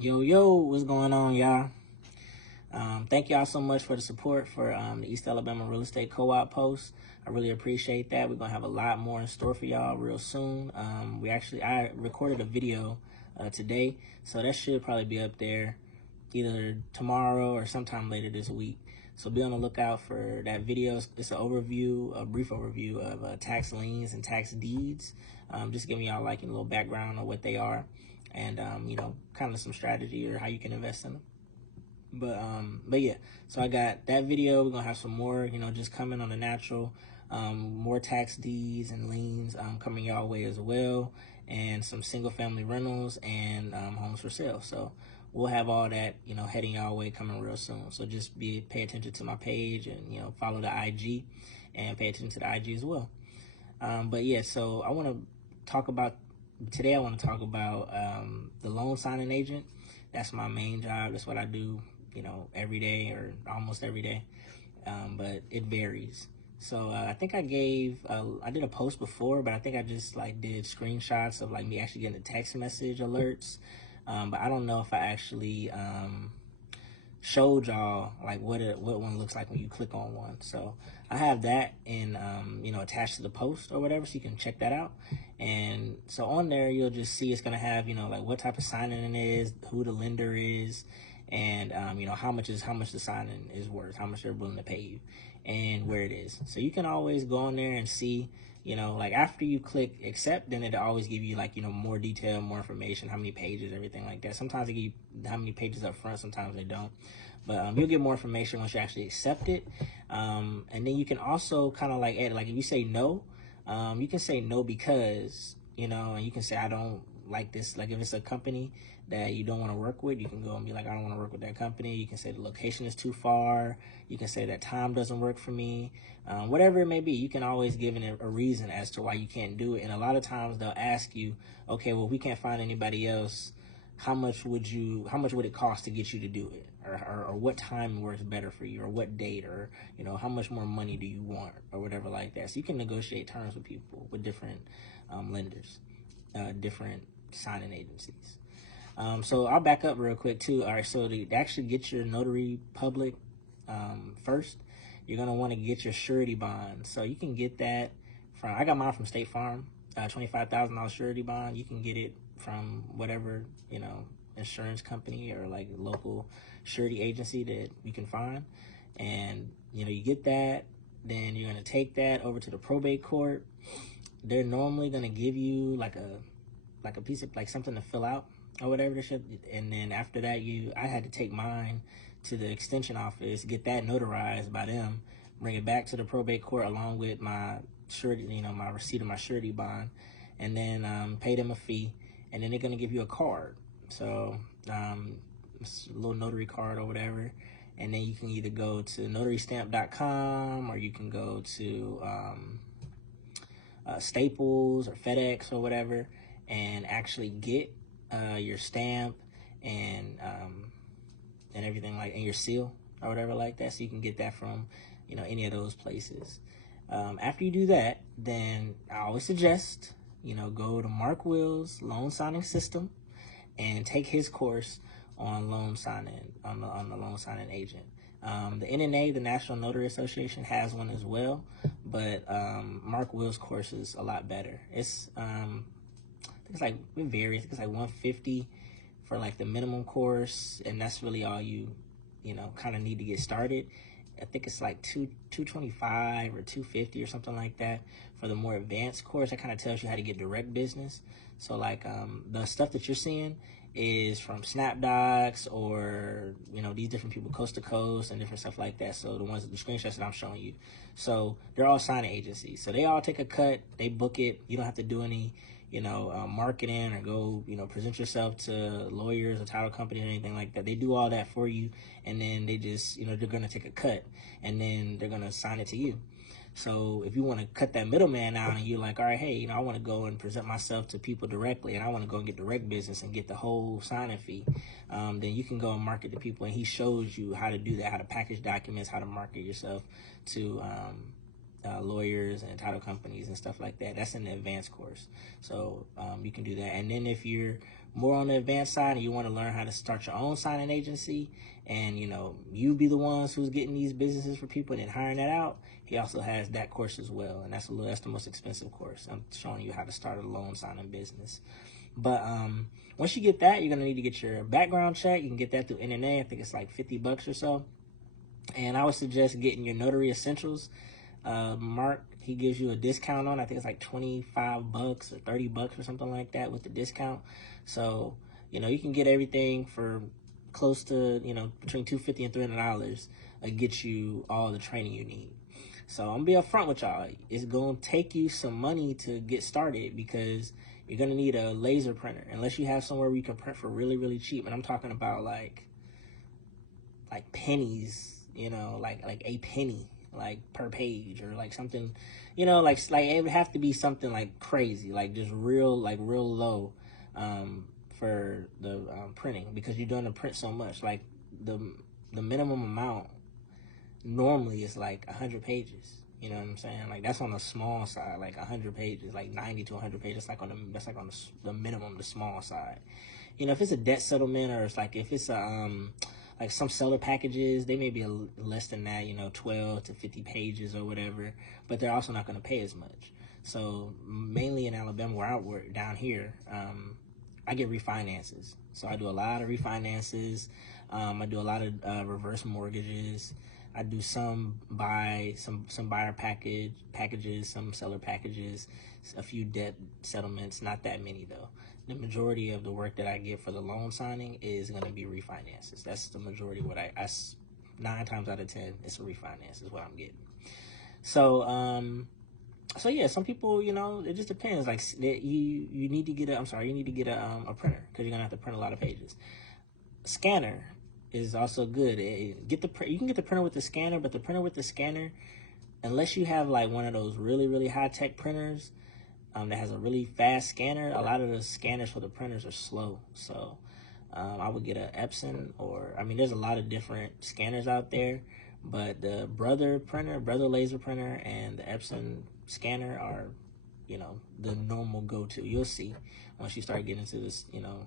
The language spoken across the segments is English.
Yo, what's going on, y'all? Thank y'all so much for the support for the East Alabama Real Estate Co-op post. I really appreciate that. We're gonna have a lot more in store for y'all real soon. I recorded a video today, so that should probably be up there either tomorrow or sometime later this week. So be on the lookout for that video. It's a brief overview of tax liens and tax deeds. Just giving y'all like a little background on what they are, and kind of some strategy or how you can invest in them. But yeah, so I got that video. We're gonna have some more, just coming on the natural, more tax deeds and liens coming y'all way as well, and some single family rentals and homes for sale. So we'll have all that, heading y'all way coming real soon. So just pay attention to my page and follow the IG and pay attention to the IG as well. But yeah, so I want to talk about today. I want to talk about the loan signing agent. That's my main job. That's what I do, every day or almost every day. But it varies. So I think I did a post before, but I think I just like did screenshots of like me actually getting the text message alerts. But I don't know if I actually showed y'all like what one looks like when you click on one. So I have that in attached to the post or whatever, so you can check that out. And so on there you'll just see it's gonna have like what type of signing it is, who the lender is, and how much the signing is worth, how much they're willing to pay you, and where it is. So you can always go on there and see, like after you click accept, then it'll always give you like more detail, more information, how many pages, everything like that. Sometimes they give you how many pages up front, sometimes they don't. But you'll get more information once you actually accept it. And then you can also kind of like add, like if you say no, you can say no because, and you can say I don't like this. Like if it's a company that you don't want to work with, you can go and be like, I don't want to work with that company. You can say the location is too far. You can say that time doesn't work for me. Whatever it may be, you can always give it a reason as to why you can't do it. And a lot of times they'll ask you, okay, well, we can't find anybody else. How much would it cost to get you to do it? Or what time works better for you, or what date, or how much more money do you want, or whatever like that. So you can negotiate terms with people, with different lenders, different signing agencies. So I'll back up real quick too. All right, so to actually get your notary public first, you're gonna want to get your surety bond. So you can get that I got mine from State Farm, $25,000 surety bond. You can get it from whatever insurance company or like local surety agency that you can find, and you get that. Then you're gonna take that over to the probate court. They're normally gonna give you like a piece of like something to fill out or whatever the shit. And then after that, I had to take mine to the extension office, get that notarized by them, bring it back to the probate court along with my surety, my receipt of my surety bond, and then pay them a fee, and then they're gonna give you a card. So it's a little notary card or whatever, and then you can either go to notarystamp.com or you can go to Staples or FedEx or whatever, and actually get your stamp and everything and your seal or whatever like that. So you can get that from any of those places. After you do that, then I always suggest go to Mark Will's loan signing system and take his course on loan signing on the loan signing agent. The NNA, the National Notary Association, has one as well, but Mark Will's course is a lot better. It's it varies. It's like $150 for like the minimum course, and that's really all you kind of need to get started. I think it's like $225 or $250 or something like that for the more advanced course. That kind of tells you how to get direct business. So like the stuff that you're seeing is from SnapDocs or these different people, Coast to Coast, and different stuff like that. So the screenshots that I'm showing you, so they're all signing agencies. So they all take a cut. They book it. You don't have to do any marketing or go present yourself to lawyers or title company or anything like that. They do all that for you, and then they just they're gonna take a cut, and then they're gonna assign it to you. So if you want to cut that middleman out and you're like, all right, hey, I want to go and present myself to people directly, and I want to go and get direct business and get the whole signing fee, then you can go and market to people, and he shows you how to do that, how to package documents, how to market yourself to lawyers and title companies and stuff like that. That's in the advanced course. So you can do that. And then if you're more on the advanced side and you want to learn how to start your own signing agency and, you know, you be the ones who's getting these businesses for people and then hiring that out, he also has that course as well. And that's the most expensive course. I'm showing you how to start a loan signing business. But once you get that, you're going to need to get your background check. You can get that through NNA. I think it's like $50 or so. And I would suggest getting your Notary Essentials. Mark, he gives you a discount on, I think it's like $25 or $30 or something like that with the discount. So, you know, you can get everything for close to, you know, between $250 and $300 get you all the training you need. So I'm gonna be upfront with y'all. It's gonna take you some money to get started because you're gonna need a laser printer unless you have somewhere where you can print for really, really cheap. And I'm talking about like pennies, you know, like a penny, like per page, or like something, you know, like it would have to be something like crazy, like just real low, for the printing, because you're doing the print so much. Like the minimum amount normally is like 100 pages. You know what I'm saying? Like that's on the small side, like 100 pages, like 90 to 100 pages. That's like on the minimum, the small side. You know, if it's a debt settlement or it's like if it's a like some seller packages, they may be less than that, you know, 12 to 50 pages or whatever, but they're also not going to pay as much. So mainly in Alabama, where I work down here, I get refinances. So I do a lot of refinances. I do a lot of reverse mortgages. I do some buyer packages, some seller packages, a few debt settlements. Not that many though. The majority of the work that I get for the loan signing is going to be refinances. That's the majority of what I 9 times out of 10, it's a refinance is what I'm getting. So, so yeah, some people, you know, it just depends. Like you need to get a printer because you're gonna have to print a lot of pages. Scanner is also good. You can get the printer with the scanner, but the printer with the scanner, unless you have like one of those really, really high tech printers that has a really fast scanner, a lot of the scanners for the printers are slow. So I would get a Epson, or I mean, there's a lot of different scanners out there, but the Brother laser printer, and the Epson scanner are, you know, the normal go-to. You'll see once you start getting into this, you know,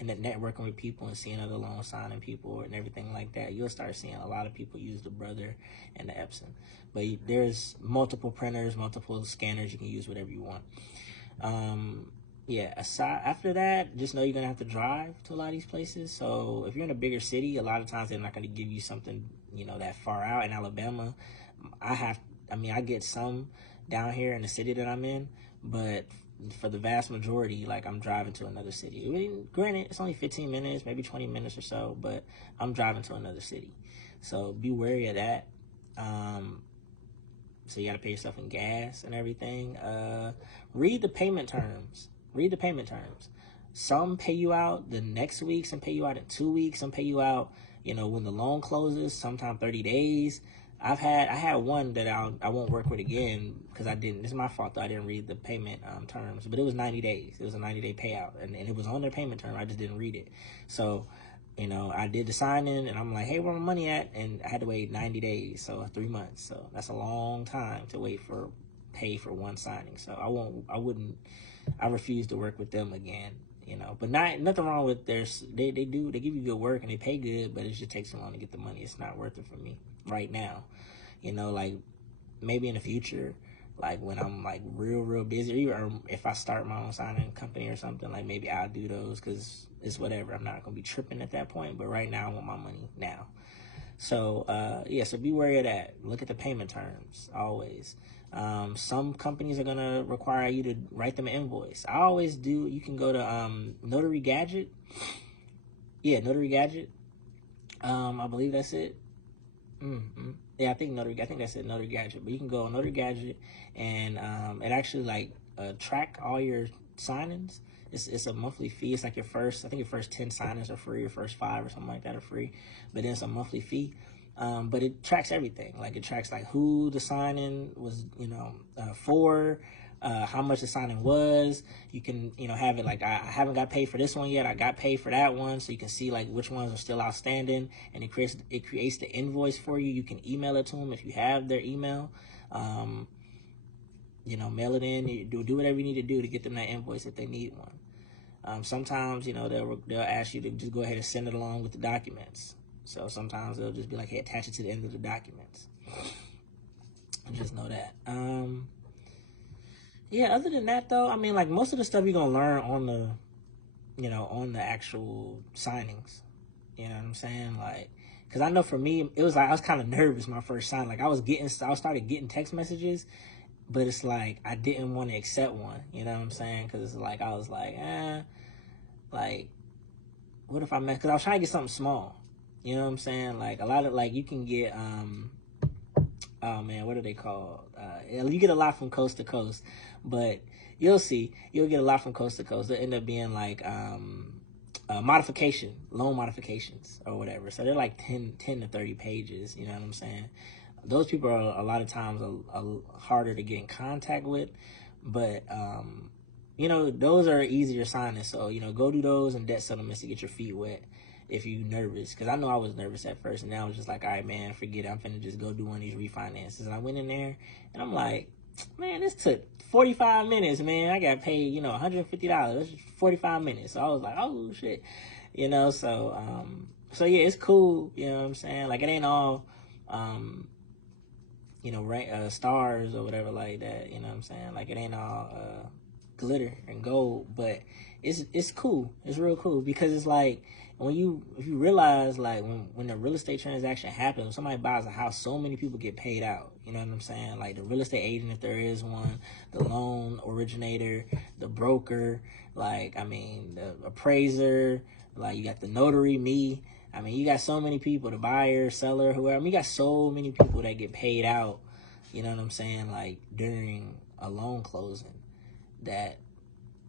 networking with people and seeing other loan signing people and everything like that, you'll start seeing a lot of people use the Brother and the Epson. But there's multiple printers, multiple scanners. You can use whatever you want. Yeah, after that, just know you're going to have to drive to a lot of these places. So if you're in a bigger city, a lot of times they're not going to give you something, you know, that far out. In Alabama, I get some down here in the city that I'm in, but for the vast majority, like, I'm driving to another city. I mean, granted, it's only 15 minutes, maybe 20 minutes or so, but I'm driving to another city. So be wary of that. So you got to pay yourself in gas and everything. Read the payment terms. Some pay you out the next week, some pay you out in 2 weeks, some pay you out, you know, when the loan closes, sometime 30 days. I had one that I won't work with again because it's my fault that I didn't read the payment terms, but it was 90 days. It was a 90-day payout, and it was on their payment term. I just didn't read it. So, you know, I did the sign-in, and I'm like, hey, where my money at? And I had to wait 90 days, so 3 months. So that's a long time to pay for one signing. So I refuse to work with them again. You know, but nothing wrong with they give you good work and they pay good, but it just takes so long to get the money. It's not worth it for me right now. You know, like maybe in the future, like when I'm like real busy, or if I start my own signing company or something, like maybe I'll do those because it's whatever. I'm not gonna be tripping at that point. But right now, I want my money now. So yeah, so be wary of that. Look at the payment terms always. Some companies are gonna require you to write them an invoice. I always do. You can go to Notary Gadget. Yeah, Notary Gadget. I believe that's it. Yeah, I think that's it, Notary Gadget. But you can go on Notary Gadget, and it actually like track all your signings. It's a monthly fee. It's like your first 10 signings are free, your first 5 or something like that are free. But then it's a monthly fee. But it tracks everything. Like it tracks like who the signing was, you know, for, how much the signing was. You can, you know, have it like, I haven't got paid for this one yet. I got paid for that one. So you can see like which ones are still outstanding, and it creates the invoice for you. You can email it to them if you have their email. You know, mail it in, do whatever you need to do to get them that invoice if they need one. Sometimes, you know, they'll ask you to just go ahead and send it along with the documents. So sometimes they'll just be like, hey, attach it to the end of the documents. Just know that. Yeah, other than that though, I mean, like most of the stuff you're gonna learn on the, you know, on the actual signings. You know what I'm saying? Like, cause I know for me, it was like, I was kind of nervous my first sign. Like I started getting text messages, but it's like, I didn't want to accept one. You know what I'm saying? Cause it's like, I was like, like, what if I mess? Cause I was trying to get something small. You know what I'm saying? Like a lot of, like you can get, oh man, what are they called? You get a lot from coast to coast, but you'll get a lot from coast to coast. They'll end up being like loan modifications or whatever. So they're like 10 to 30 pages. You know what I'm saying? Those people are a lot of times harder to get in contact with, but you know, those are easier signings. So, you know, go do those and debt settlements to get your feet wet if you're nervous. Because I know I was nervous at first, and now I was just like, all right, man, forget it. I'm finna just go do one of these refinances. And I went in there, and I'm like, man, this took 45 minutes, man. I got paid, you know, $150. That's 45 minutes. So I was like, oh, shit. You know, so yeah, it's cool. You know what I'm saying? Like, it ain't all, you know, stars or whatever like that. You know what I'm saying? Like, it ain't all glitter and gold, but it's cool. It's real cool because it's like if you realize like when a real estate transaction happens, when somebody buys a house, so many people get paid out. You know what I'm saying? Like the real estate agent, if there is one, the loan originator, the broker, like I mean the appraiser, like you got the notary, me. I mean, you got so many people, the buyer, seller, whoever. I mean, you got so many people that get paid out, you know what I'm saying, like during a loan closing that,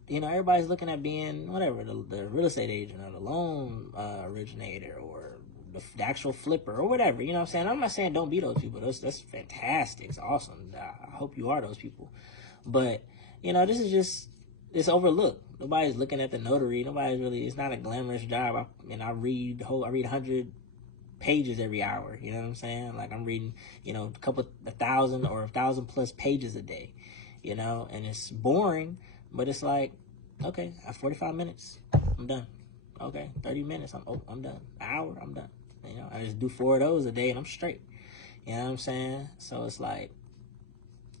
you know, everybody's looking at being whatever, the real estate agent or the loan originator or the actual flipper or whatever, you know what I'm saying? I'm not saying don't be those people. That's fantastic. It's awesome. I hope you are those people. But, you know, this is just, it's overlooked. Nobody's looking at the notary. Nobody's really, it's not a glamorous job. I read 100 pages every hour. You know what I'm saying? Like I'm reading, you know, 1,000 or 1,000 plus pages a day, you know, and it's boring, but it's like, okay, I have 45 minutes, I'm done. Okay, 30 minutes, I'm done. An hour, I'm done. You know, I just do 4 of those a day and I'm straight. You know what I'm saying? So it's like,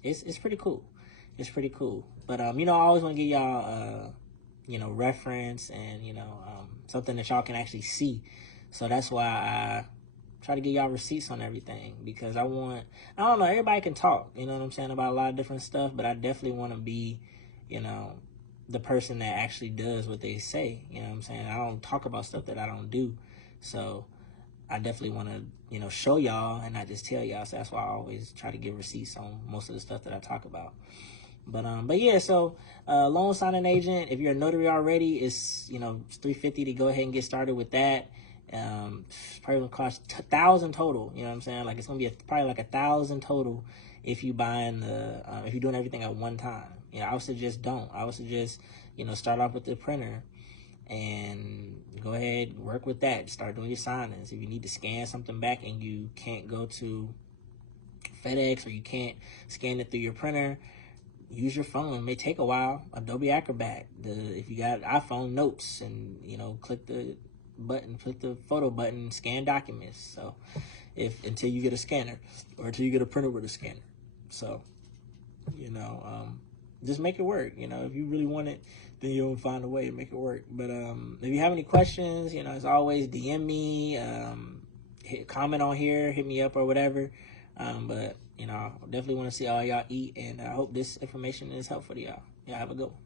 it's pretty cool. It's pretty cool. But, you know, I always want to give y'all, you know, reference and, you know, something that y'all can actually see. So that's why I try to get y'all receipts on everything, because I don't know, everybody can talk, you know what I'm saying, about a lot of different stuff, but I definitely want to be, you know, the person that actually does what they say, you know what I'm saying? I don't talk about stuff that I don't do. So I definitely want to, you know, show y'all and not just tell y'all. So that's why I always try to give receipts on most of the stuff that I talk about. But yeah, so loan signing agent, if you're a notary already, it's, you know, it's $350 to go ahead and get started with that. It's probably gonna cost $1,000 total. You know what I'm saying? Like it's gonna be probably like $1,000 total if you buying if you're doing everything at one time. You know, I would suggest don't. I would suggest, you know, start off with the printer and go ahead, work with that. Start doing your signings. If you need to scan something back and you can't go to FedEx or you can't scan it through your printer, use your phone. It may take a while. Adobe Acrobat. If you got iPhone Notes, and you know, click the photo button, scan documents. So until you get a scanner or until you get a printer with a scanner. So, you know, just make it work. You know, if you really want it, then you'll find a way to make it work. But if you have any questions, you know, as always, DM me, comment on here, hit me up or whatever. But, you know, I definitely want to see all y'all eat, and I hope this information is helpful to y'all. Y'all have a good one.